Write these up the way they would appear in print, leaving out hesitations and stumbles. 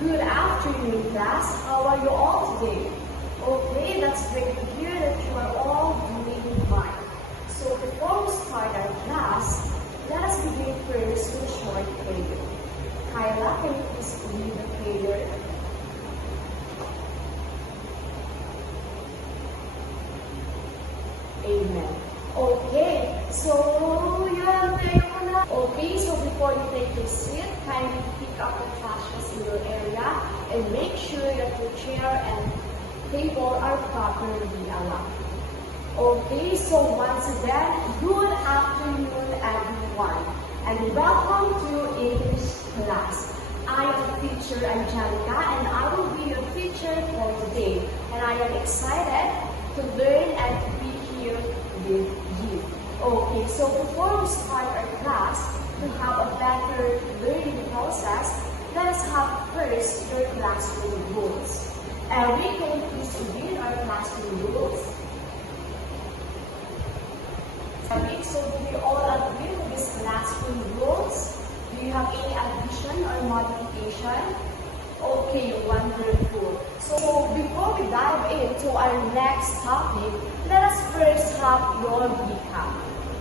Good afternoon, class. How are you all today? Okay, that's great to hear that you are all doing fine. So before we start our class, let us begin first with a short prayer. Kyla, can you please lead the prayer? Amen. Okay, so before you take your seat, kindly pick up the trashes in your area and make sure that your chair and table are properly aligned. Okay, so once again, good afternoon everyone and welcome to English class. I am teacher Angelica and I will be your teacher for today, and I am excited to learn and to be here with you. Okay, so before we start our class, to have a better learning process, let us have first your classroom rules. Eric, can you please read our classroom rules? Eric, so do we all agree with these classroom rules? Do you have any addition or modification? Okay, wonderful. So before we dive into our next topic, let us first have your recap.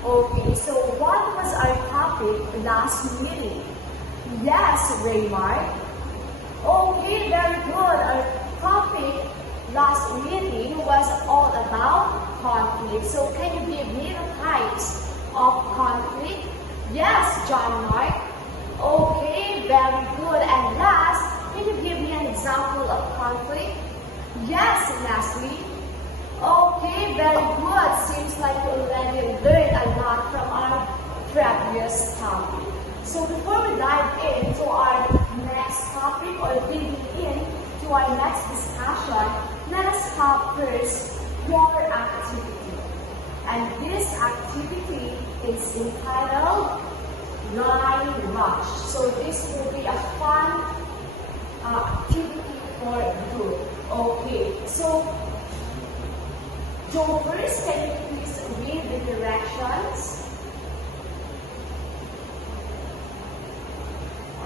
Okay, so what was our topic last meeting? Yes, Raymar. Okay, very good. Our topic last meeting was all about conflict. So can you give me the types of conflict? Yes, John Mark. Okay, very good. And last, can you give me an example of conflict? Yes, Leslie. Okay, very good. Seems like you already learned a lot from our previous topic. So before we dive into our next topic or digging into our next discussion, let us have first your activity. And this activity is entitled Rhyme Rush. So this will be a fun activity for you. Okay, so first, can you please read the directions?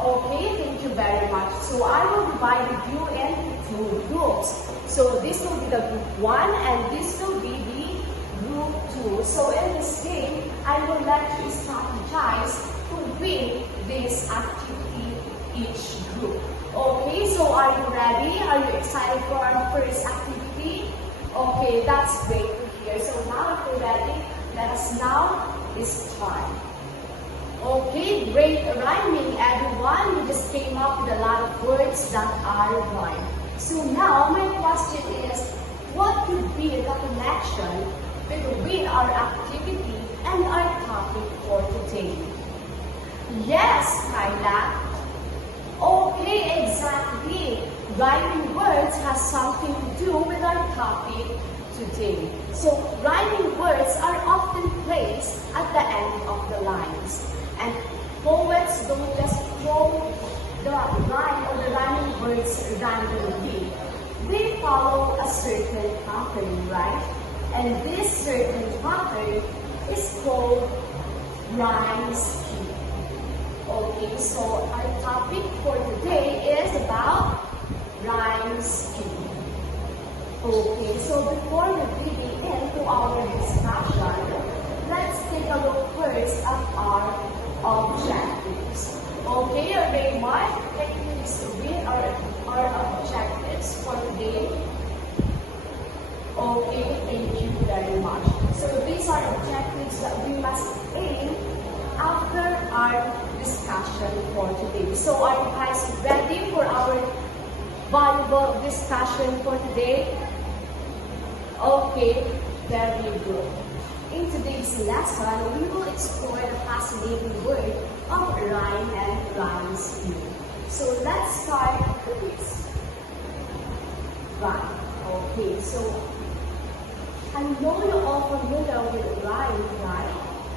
Okay, thank you very much. So I will divide you into two groups. So this will be the group 1 and this will be the group 2. So in this game, I will let you strategize to win this activity each group. Okay, so are you ready? Are you excited for our first activity? Okay, that's great to hear. So now if you're ready, let us now start. Okay, great rhyming everyone. You just came up with a lot of words that are rhymed. So now my question is, what could be the connection between our activity and our topic for today? Yes, Kyla. Okay, exactly. Rhyming words has something to do with our topic today. So rhyming words are often placed at the end of the lines. And poets don't just throw the rhyme or the rhyming words randomly. They follow a certain pattern, right? And this certain pattern is called rhyme scheme. Okay, so our topic for today is about rhyme scheme. Okay, so before we begin into our discussion, let's take a look first at our objectives. Okay, Raymar, can you please read our objectives for today? Okay, thank you very much. So these are objectives that we must aim after our discussion for today. So are you guys ready for our valuable discussion for today? Okay, very good. In today's lesson, we will explore the fascinating word of rhyme and rhyme scheme. So let's start with this. Rhyme. Okay, so I know you're all familiar with rhyme, right?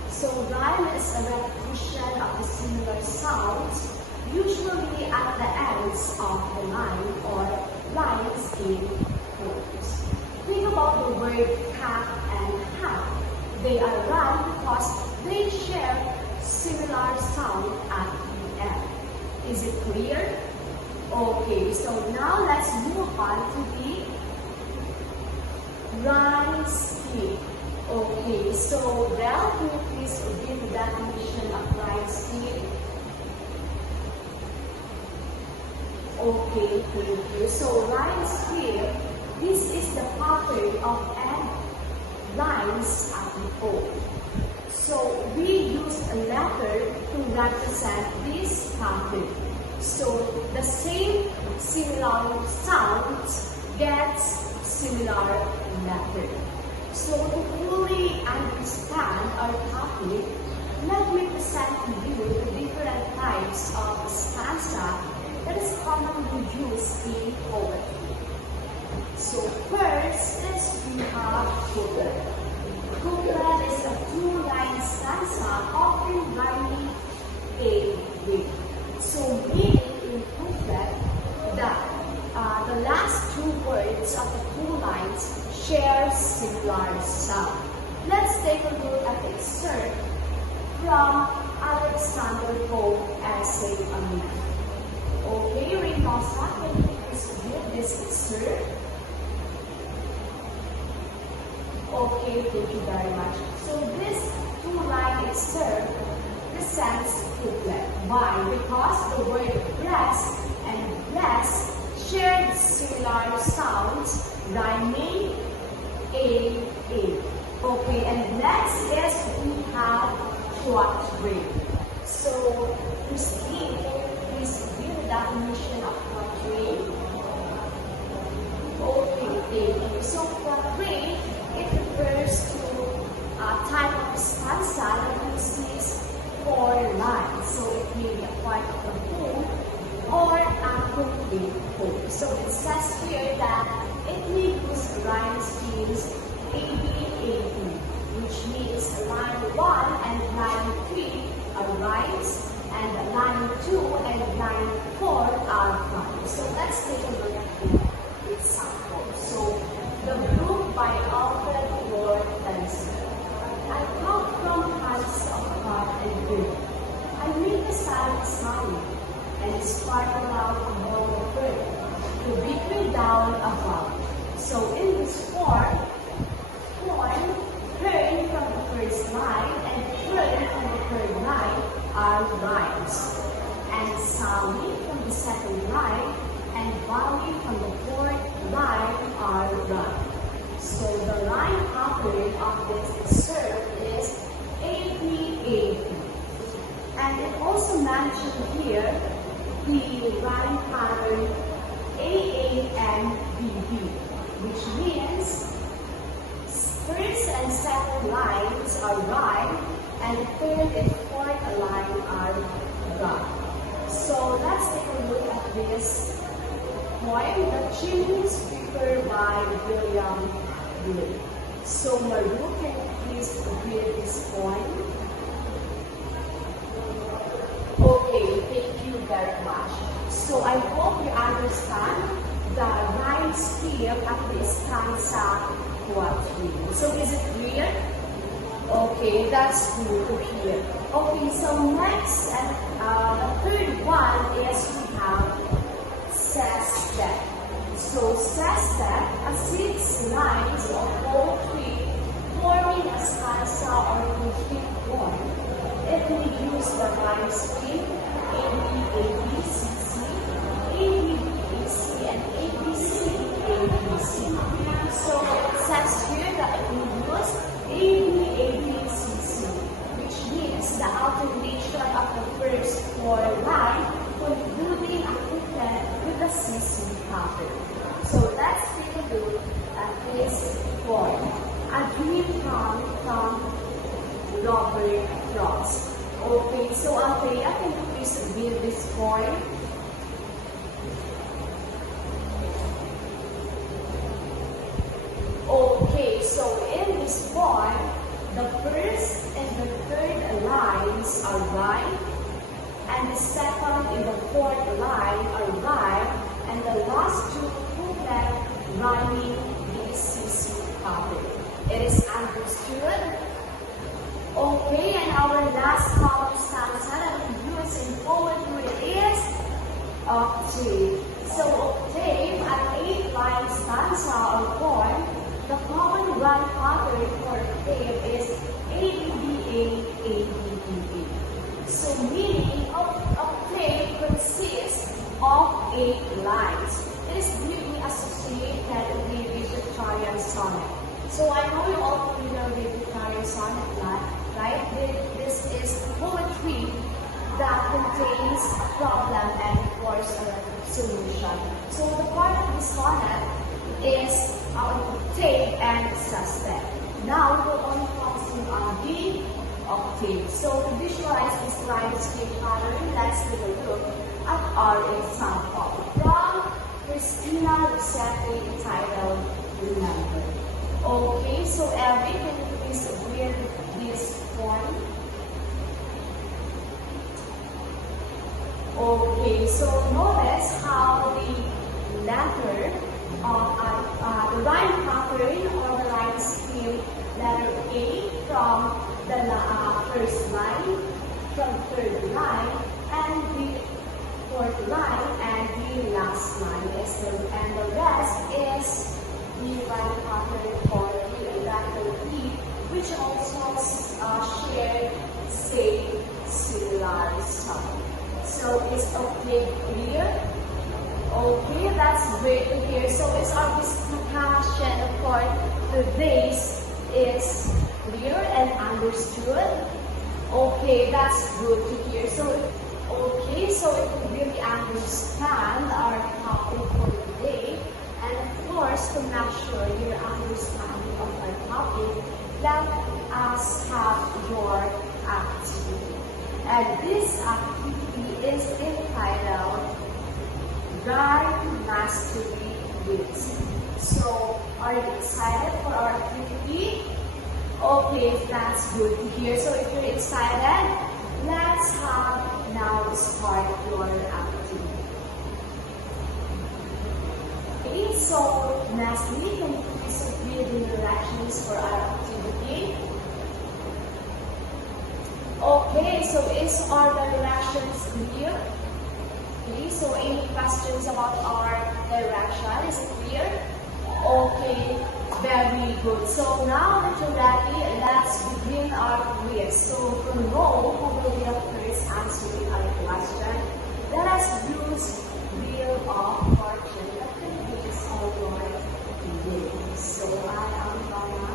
So rhyme is a repetition of the similar sounds, usually at the ends of the line or lines in prose. Think about the word cat and hat. They are rhymed because they share similar sound at the end. Is it clear? Okay, so now let's move on to the rhyme scheme. Okay, so Val, can you please read the definition of rhyme scheme? Okay, thank you. So rhyme scheme, this is the pattern of end rhymes at the O. So we use a letter to represent this pattern. So the same similar sounds gets similar letter. So to fully understand our topic, let me present to you the different types of stanza that is commonly used in poetry. So first is we have couplet. Couplet is a two-line stanza often rhyming a way. So meaning in couplet that the last two words of the two lines share similar sound. Let's take a look at the excerpt from Alexander Pope essay on Love. Okay, Reynosa, can you please read this excerpt? Okay, thank you very much. So this two-line excerpt presents couplet. Why? Because the word breast and breast share similar sounds, rhyming a. Okay, and next is we have quatrain. So Christine, please read the definition of quatrain. Okay, thank you. So quatrain, it refers to a type of stanza that uses 4 lines. So it may be a part of the poem or a complete poem. So it says here that it may use rhyme schemes ABAB, which means line 1 and line 3 are rhymes, and line 2 and line 4 are rhymes. So let's take a look at the example. So the group by Alfred Lord Tennyson. I come from heights of God and good. I make the silent sunny and sparkle out among the bird to beat me down above. So in this form, turn from the first line and turn from the third line are rhymes. And Sally from the second line and Valley from the fourth line are rhymes. So the line pattern of this excerpt is ABAB. And it also mentioned here the rhyme pattern AAMBB, which means first and second lines are rhyme, and third and fourth line are rhyme. So let's take a look at this poem, The Chimney Sweeper by William Blake. So Maru, can you please read this poem? Okay, thank you very much. So I hope you understand the rhyme scheme of this stanza quatrain. So is it clear? Okay, that's good to hear. Okay, so next, the third one is we have sestet. So sestet are 6 lines of poetry forming a stanza or complete form. It may use the rhyme scheme ABABCC, ABBAC, and ABCABC. So it says here that it will use ABABCC, which means the alternation of the first 4 lines concluding a couplet with the CC pattern. So let's take a look at this poem. A Dream from Robert Frost. Okay, so Althea, can you please read this poem? Okay, so in this poem, the first and the third lines are rhyme, and the second and the fourth line are rhyme, and the last 2 couplets rhyming BCC pattern. It is understood? Okay, and our last column stanza that we use in poetry is octave. So octave, an 8-line stanza or poem. The common rhyme pattern for octave is A-B-B-A, So meaning of octave consists of 8 lines. It is really associated with the Victorian sonnet. So I know you're all familiar with Victorian sonnet, right? This is poetry that contains a problem and of course a solution. So the part of the sonnet is octave and sestet. Now we will only focus on the octave. So to visualize this rhyme scheme pattern, let's take a look at our example from Christina Rossetti entitled Remember. Okay, so Abby, can you please read this form? Okay, so notice how the letter of the rhyme pattern or the rhyme scheme, letter A from the first line, from third line, and the fourth line, and the last line and the rest is the rhyme pattern for the letter B, which also share same similar sound. So is octave clear? Okay, that's great to hear. So is our discussion for today's is clear and understood? Okay, that's good to hear. So if you really understand our topic for today, and of course to make sure your understanding of our topic, let us have your activity. And this activity is entitled Rhyme Mastery Quiz. So, are you excited for our activity? Okay, that's good to hear. So, if you're excited, let's now start your activity. Okay, so Nestle, can you please read the directions for our activity? Okay, so is our directions clear? Okay, so any questions about our direction? Is it clear? Okay, very good. So now that you're ready, let's begin our quiz. So to know who will be the first answering our question, let us use Wheel of Fortune. That can be all right today. So I am gonna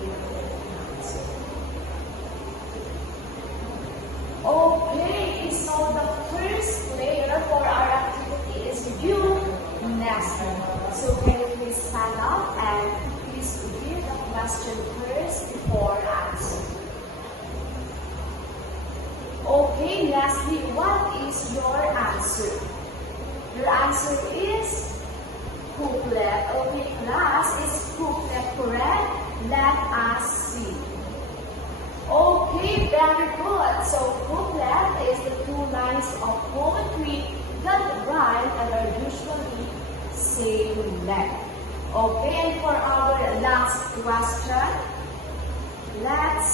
give the answer. Okay, so the first layer for our activity is you, Nestle. So can you please stand up and please read the question first before answering. Okay, Nestle, what is your answer? Your answer is couplet. Okay, class, is couplet correct? Let us see. Okay, very good. So couplet is the 2 lines of poetry that rhyme and are usually same length. Okay, and for our last question, let's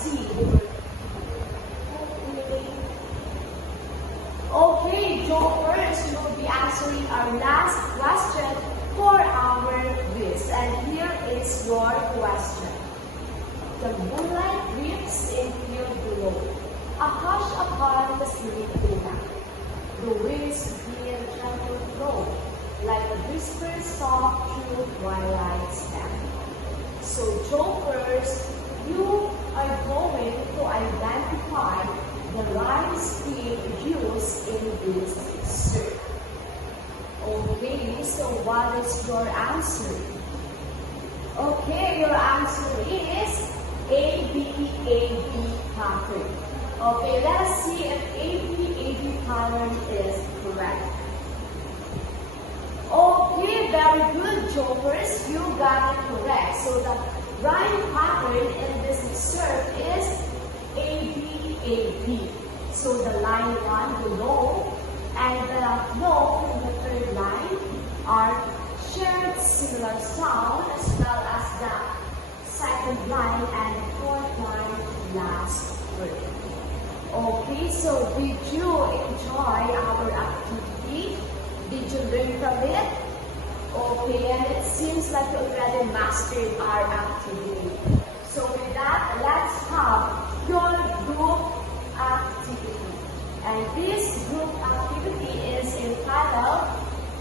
see. Okay, Joe first will be answering our last question for our quiz. And here is your question. The moonlight drifts in field below, a hush upon the sleeping night. The winds feel gentle flow, like a whisper soft through twilight sky. So, Jokers, you are going to identify the rhyme scheme used in this search. Okay, so what is your answer? Okay, your answer is ABAB pattern. Okay, let us see if ABAB pattern is correct. Okay, very good, Jokers. You got it correct. So the rhyme pattern in this excerpt is ABAB. So the line 1 below and the note from the third line are shared similar sound as well as the second line and fourth line last word. Okay, so did you enjoy our activity? Did you learn from it? Okay, and it seems like you already mastered our activity. So with that, let's have your group activity. And this group activity is entitled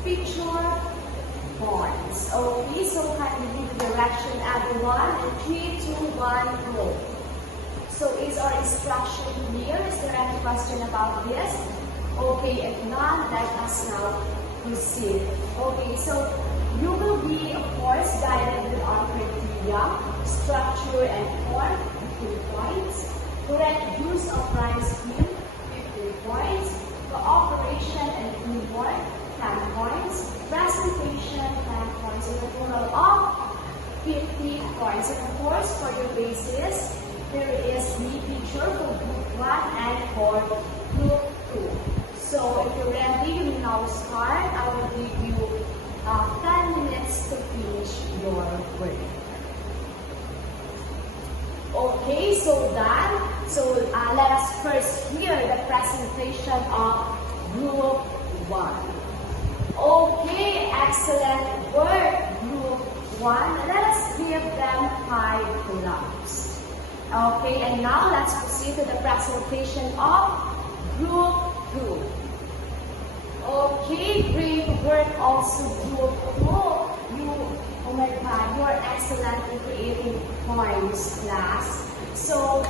Picture Points. Okay, so kindly give the direction everyone in 3, 2, 1, go. So is our instruction clear? Is there any question about this? Okay, if none, let us now proceed. Okay, so you will be, of course, guided with our criteria, structure and form, 15 points, correct use of rhyme scheme, 15 points, cooperation and teamwork, 10 points, presentation, 10 points, and a total of 50 points. And of course, for your basis, there is the picture for group 1 and for group 2. So if you're ready, you will now start. I will give you 10 minutes to finish your work. Okay, so done. So let us first hear the presentation of group 1. Okay, excellent work, group 1. Let us give them 5 claps. Okay, and now let's proceed to the presentation of group 2. Okay, great work also group 2. Oh my God, you are excellent in creating points, class. So,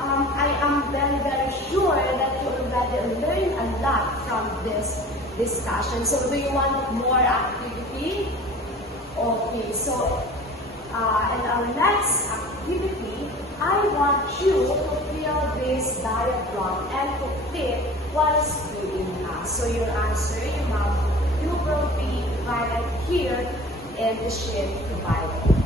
I am very, very sure that you already learned a lot from this discussion. So, do you want more activity? Okay, so, in our next activity, I want you to fill this diagram and to fit what is given us. So your answer, you will be provided here in the sheet provided.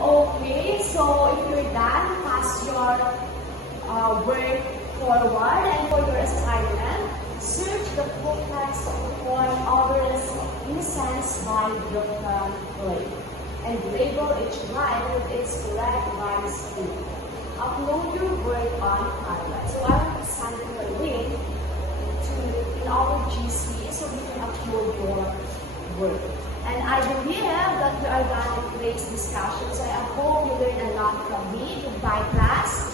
Okay, so if you're done, pass your work forward, and for your assignment, search the full text for others incense by Brooklyn Lake and label each line with its correct rhyme scheme. Upload your work on Canva. So I will be sending a link in our GC so you can upload your work. And I believe that we are done with today's discussion. So I hope you learned a lot from me. Goodbye, class.